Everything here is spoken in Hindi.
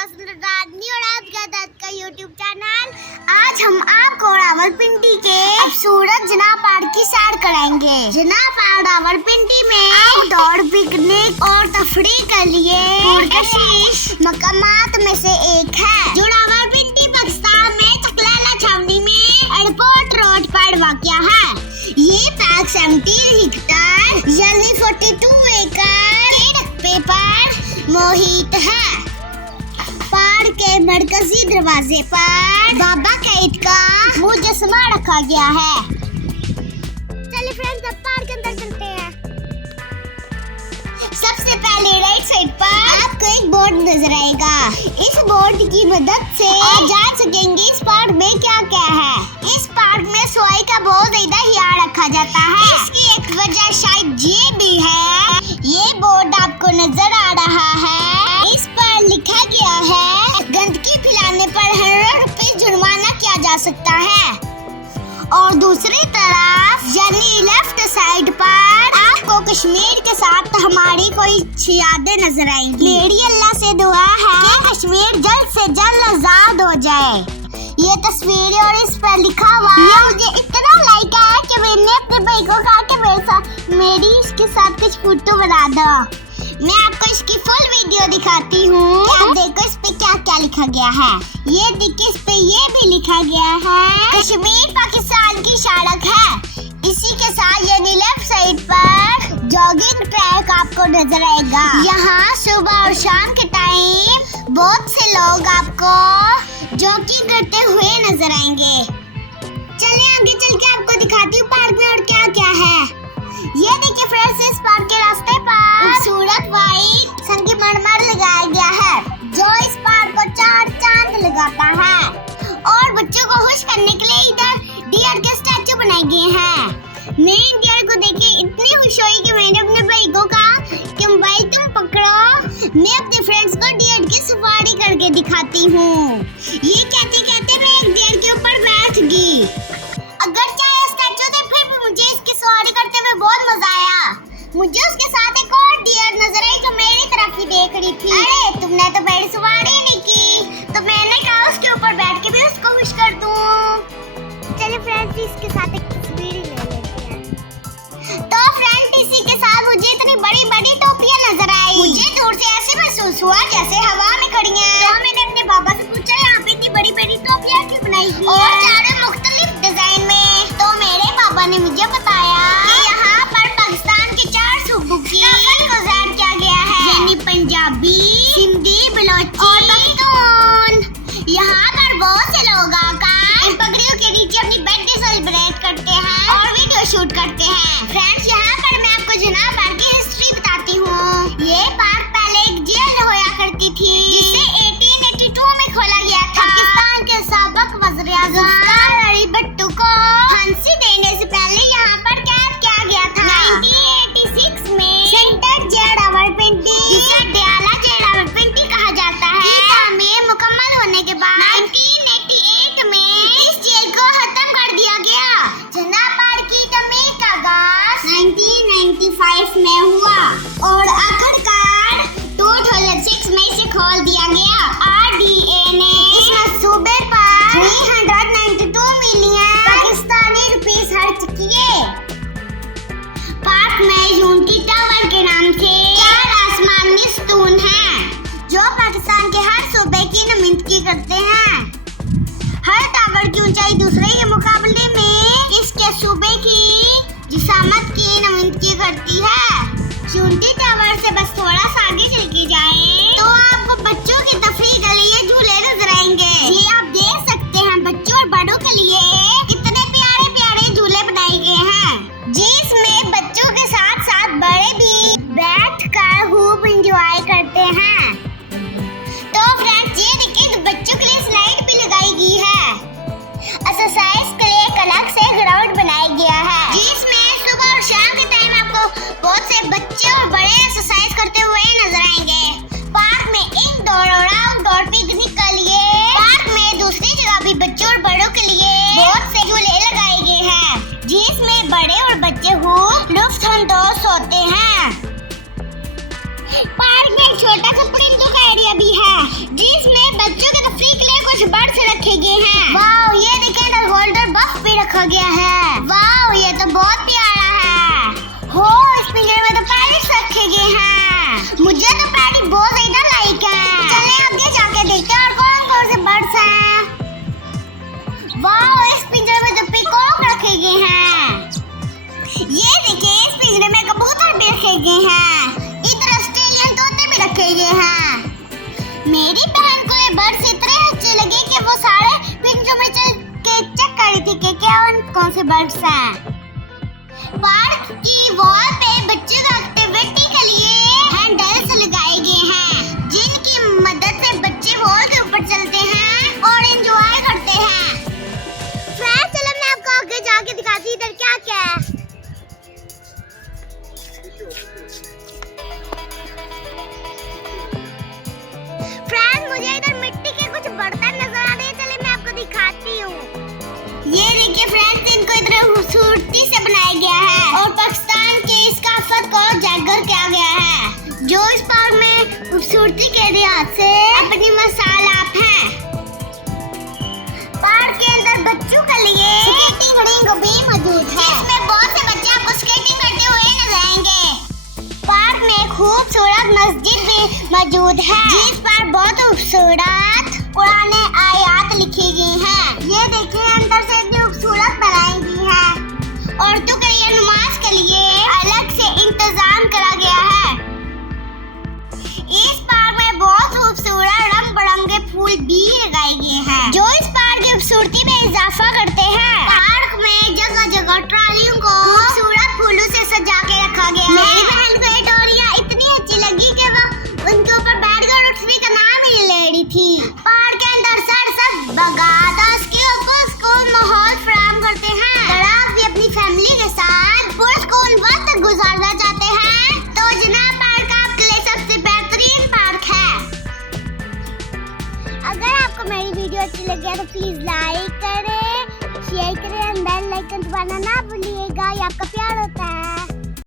का यूट्यूब चैनल। आज हम आपको रावलपिंडी के खूबसूरत जिना पहाड़ की सैर कराएंगे। जिना पहाड़ रावलपिंडी में आउटडोर पिकनिक और तफरीह के लिए पुरकशिश मकामात में से एक है, जो रावलपिंडी पाकिस्तान में चकलाला छावनी में एयरपोर्ट रोड पर वाक़या है। ये पार्क 17 हेक्टेयर यानी 42 एकड़ के रकबे पर मोहित है। पहाड़ के मरकजी दरवाजे पर बाबा कैद का मुजस्समा रखा गया है। चलिए फ्रेंड्स, अब पहाड़ के अंदर चलते हैं। सबसे पहले राइट साइड पर आपको एक बोर्ड नजर आएगा। इस बोर्ड की मदद से आप जान सकेंगे इस पार्क में क्या क्या है। इस पार्क में सफाई का बहुत ज्यादा ख्याल रखा जाता है। इसकी एक वजह शायद ये भी है, ये बोर्ड आपको नजर आ रहा है, इस पर लिखा गया है गंदगी फैलाने पर 100 रुपए जुर्माना किया जा सकता है। और दूसरी तरफ यानी लेफ्ट साइड पर आपको कश्मीर के साथ हमारी कोई यादें नजर आएंगी। मेरी अल्लाह से दुआ है कि कश्मीर जल्द से जल्द आजाद हो जाए। ये तस्वीर और इस पर लिखा हुआ मुझे इतना लाइक आया कि मैंने अपने भाई को कहा कि मेरी इसके साथ कुछ फोटो बना दो। मैं आपको इसकी फुल वीडियो दिखाती हूँ। आप देखो इस पे क्या क्या लिखा गया है। ये देखिए, इस पे ये भी लिखा गया है कश्मीर पाकिस्तान की सड़क है। इसी के साथ यानी लेफ्ट साइड पर जॉगिंग ट्रैक आपको नजर आएगा। यहाँ सुबह और शाम के टाइम बहुत से लोग आपको जॉगिंग करते हुए नजर आएंगे। चलिए आगे चल के आपको दिखाती हूँ पार्क में और क्या क्या है। ये देखिए फ्रेंड्स, इस पार्क के रास्ते पर खूबसूरत व्हाइट संगमरमर लगाया गया है, जो इस पार्क को 4 चांद लगाता है। और बच्चों को खुश करने के लिए इधर डियर के स्टैचू बनाए गए हैं। मैं इन डियर को देखे इतनी खुश हुई कि मैंने अपने भाई को कहा कि भाई तुम पकड़ो, मैं अपने फ्रेंड्स को डियर की सफारी करके दिखाती हूँ। ये कहते कहते मैं एक डियर के ऊपर बैठ गई। अगर चाहे स्टैचू थे, फिर भी मुझे इसकी सवारी करते हुए बहुत मजा आया। मुझे उसके साथ एक और डियर नजर आई जो मेरी तरफ ही देख रही थी। अरे तुमने तो मेरी सवारी नहीं की, तो मैंने कहा उसके ऊपर बैठ के भी उसको खुश कर दूं। चलिए फ्रेंड्स, इसके साथ एक तस्वीर ले लेते हैं। तो फ्रेंड, इसी के साथ मुझे इतनी बड़ी बड़ी टोपियां नजर आई। मुझे दूर से ऐसे महसूस हुआ जैसे हवा में खड़ी हैं। तो मैंने अपने पापा से पूछा, यहाँ पे इतनी बड़ी बड़ी टोपियां क्यों बनाई गई और चारों मुख्तलिफ डिजाइन में। तो मेरे पापा ने मुझे बताया कि यहाँ पर पाकिस्तान के 4 सूबों की को ज़ाहिर किया गया है, यानी पंजाबी, सिंधी, बलोची और पख्तून। यहाँ पर बहुत से लोग आकर इन पगड़ियों के नीचे अपनी बर्थडे सेलिब्रेट करते हैं और वीडियो शूट करते हैं। फ्रेंड्स, यहाँ पर मैं आपको जिना पार्क की हिस्ट्री बताती हूँ। ये पार्क पहले एक जेल होया करती थी, जिसे 1882 में खोला गया था। पाकिस्तान के साबिक वज़ीर-ए-आज़म अली भुट्टो को फांसी देने से पहले यहाँ पर कैद किया गया था। 1986 में सेंट्रल जेल रावलपिंडी, जिसे दयाला जेल रावलपिंडी कहा जाता है, की तामीर मुकम्मल होने के बाद 1988 में इस जेल को खत्म कर दिया गया। जिना पार्क की तामीर का आगाज 1995 में हुआ और आखिरकार 2006 में इसे खोल दिया गया। RDA ने इस मंसूबे पर 392 मिलियन पाकिस्तानी रुपीस खर्च किए। पार्क में यूनिटी टावर के नाम से 4 आसमानी स्तून हैं, जो पाकिस्तान के हर सूबे की नुमाइंदगी करते हैं। हर टावर की ऊंचाई दूसरे के मुकाबले में इसके सूबे की जिसामत की नुमाइंदगी करती है। यूनिटी टावर से बस थोड़ा सा आगे चल के जाएं तो आपको बच्चों की तफरीह के लिए झूले नजर आएंगे। ये आप देख सकते हैं, बच्चों और बड़ों के लिए कितने प्यारे प्यारे झूले बनाए गए हैं, जिसमें बच्चों के साथ साथ बड़े भी बैठकर खूब एंजॉय करते हैं। तो फ्रेंड्स, ये देखिए, बच्चों के लिए स्लाइड भी लगाई गई है। एक्सरसाइज मुझे तो प्राणी बहुत ज्यादा लाइक है। चलें आगे जाके देखते हैं और कौन-कौन से बर्ड्स हैं। वाह, इस पिंजरे में तो पीकॉक रखे गए हैं। ये देखिए, इस पिंजरे में कबूतर भी रखे गए हैं। इधर ऑस्ट्रेलियन तोते भी रखे गए हैं। मेरी बहन को ये बर्ड्स इतने अच्छे लगे कि वो सारे पिंजरों में चल के चेक कर रही थी कि क्या कौन से बर्ड्स हैं। पार्क की वॉल पे बच्चों की एक्टिविटी के लिए हैंडल्स लगाए गए हैं, जिनकी मदद से बच्चे वॉल के ऊपर चलते हैं और एंजॉय करते हैं। फ्रेंड्स, चलो मैं आपको आगे जाके दिखाती हूं इधर क्या क्या है। फ्रेंड्स, मुझे इधर मिट्टी के कुछ बर्तन नजर आ रहे हैं। चलिए मैं आपको दिखाती हूँ। ये देखिए फ्रेंड्स, इनको इधर खूबसूरती से बनाया गया है और पाकिस्तान के इसकाफत को उजागर किया गया है, जो इस पार्क में खूबसूरती के लिहाज से अपनी मिसाल आप हैं। पार्क के अंदर बच्चों के लिए स्केटिंग रिंग भी मौजूद है, जिसमें बहुत से बच्चे आपको स्केटिंग करते हुए नजर आएंगे। पार्क में खूबसूरत मस्जिद भी मौजूद है, जिस पर बहुत खूबसूरत पुराने आयात लिखी गई हैं। ये देखिए, अंदर से इतनी खूबसूरत बनाई गई है। औरतों के लिए नमाज के लिए अलग से इंतजाम करा गया है। इस पार्क में बहुत खूबसूरत रंग बिरंगे फूल भी लगाए गए हैं, जो इस पार्क की खूबसूरती में इजाफा करते हैं। पार्क में जगह जगह ट्रालियों को खूबसूरत फूलों से सजा के रखा गया है। मेरी बहन को ये डोरियां इतनी अच्छी लगी कि वो उनके ऊपर बैठकर उठने का नाम ही ले रही थी। पार्क के अंदर सब बगादास के पुरस्कून माहौल फराहम करते हैं। अगर आप भी अपनी फैमिली के साथ पुरस्कून वक्त गुजारना चाहते हैं तो जनाब पार्क आपके लिए सबसे बेहतरीन पार्क है। अगर आपको मेरी वीडियो अच्छी लगी तो प्लीज लाइक करें, शेयर करें, बेल आइकन दबाना ना भूलिएगा। ये आपका प्यार होता है।